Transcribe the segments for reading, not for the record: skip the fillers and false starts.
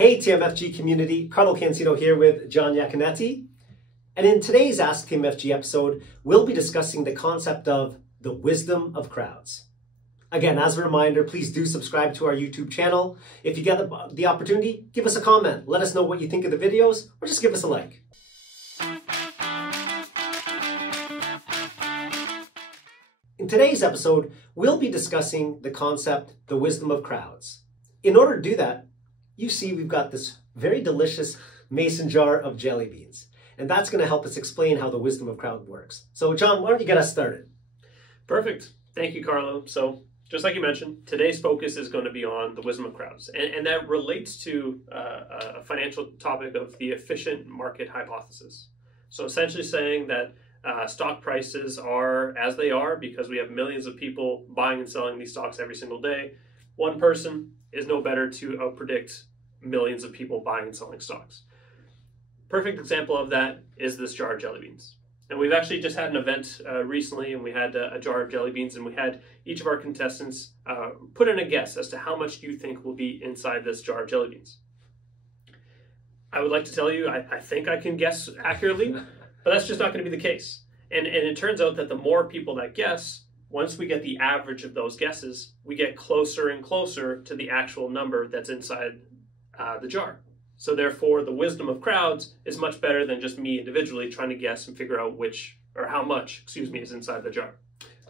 Hey TMFG community, Carlo Cansino here with John Iaconetti. And in today's Ask TMFG episode, we'll be discussing the concept of the wisdom of crowds. Again, as a reminder, please do subscribe to our YouTube channel. If you get the opportunity, give us a comment. Let us know what you think of the videos, or just give us a like. In today's episode, we'll be discussing the concept, the wisdom of crowds. In order to do that, you see we've got this very delicious mason jar of jelly beans. And that's going to help us explain how the wisdom of crowd works. So John, why don't you get us started? Perfect. Thank you, Carlo. So just like you mentioned, today's focus is going to be on the wisdom of crowds. And that relates to a financial topic of the efficient market hypothesis. So essentially saying that stock prices are as they are because we have millions of people buying and selling these stocks every single day. One person is no better to predict millions of people buying and selling stocks. Perfect example of that is this jar of jelly beans. And we've actually just had an event recently, and we had a jar of jelly beans, and we had each of our contestants put in a guess as to how much you think will be inside this jar of jelly beans. I would like to tell you, I think I can guess accurately, but that's just not going to be the case. And it turns out that the more people that guess, once we get the average of those guesses, we get closer and closer to the actual number that's inside the jar. So therefore, the wisdom of crowds is much better than just me individually trying to guess and figure out how much is inside the jar.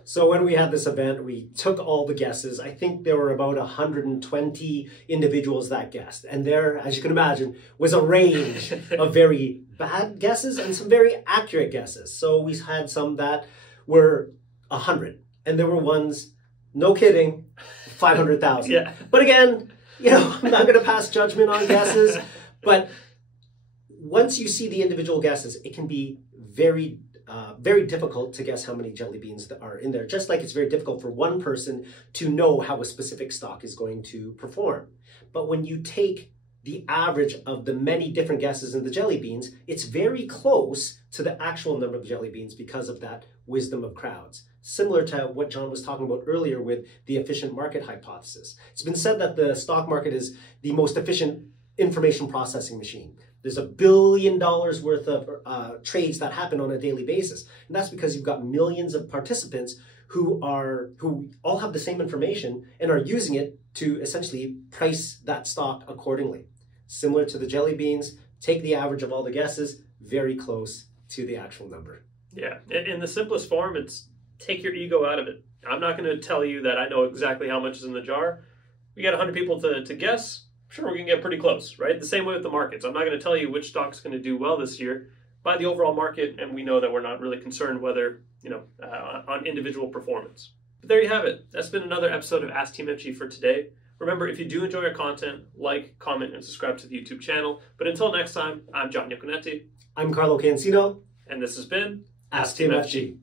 So when we had this event, we took all the guesses. I think there were about 120 individuals that guessed. And there, as you can imagine, was a range of very bad guesses and some very accurate guesses. So we had some that were 100. And there were ones, no kidding, 500,000. Yeah. But again, I'm not going to pass judgment on guesses. But once you see the individual guesses, it can be very difficult to guess how many jelly beans are in there, just like it's very difficult for one person to know how a specific stock is going to perform. But when you take the average of the many different guesses in the jelly beans, it's very close to the actual number of jelly beans because of that wisdom of crowds. Similar to what John was talking about earlier with the efficient market hypothesis. It's been said that the stock market is the most efficient information processing machine. There's $1 billion worth of trades that happen on a daily basis. And that's because you've got millions of participants who all have the same information and are using it to essentially price that stock accordingly. Similar to the jelly beans, take the average of all the guesses, very close to the actual number. Yeah, in the simplest form, it's take your ego out of it. I'm not going to tell you that I know exactly how much is in the jar. We got 100 people to guess. Sure, we're going to get pretty close, right? The same way with the markets. I'm not going to tell you which stock's going to do well this year. Buy the overall market, and we know that we're not really concerned whether, on individual performance. But there you have it. That's been another episode of Ask TMFG for today. Remember, if you do enjoy our content, like, comment, and subscribe to the YouTube channel. But until next time, I'm John Iaconetti. I'm Carlo Cansino. And this has been Ask TMFG.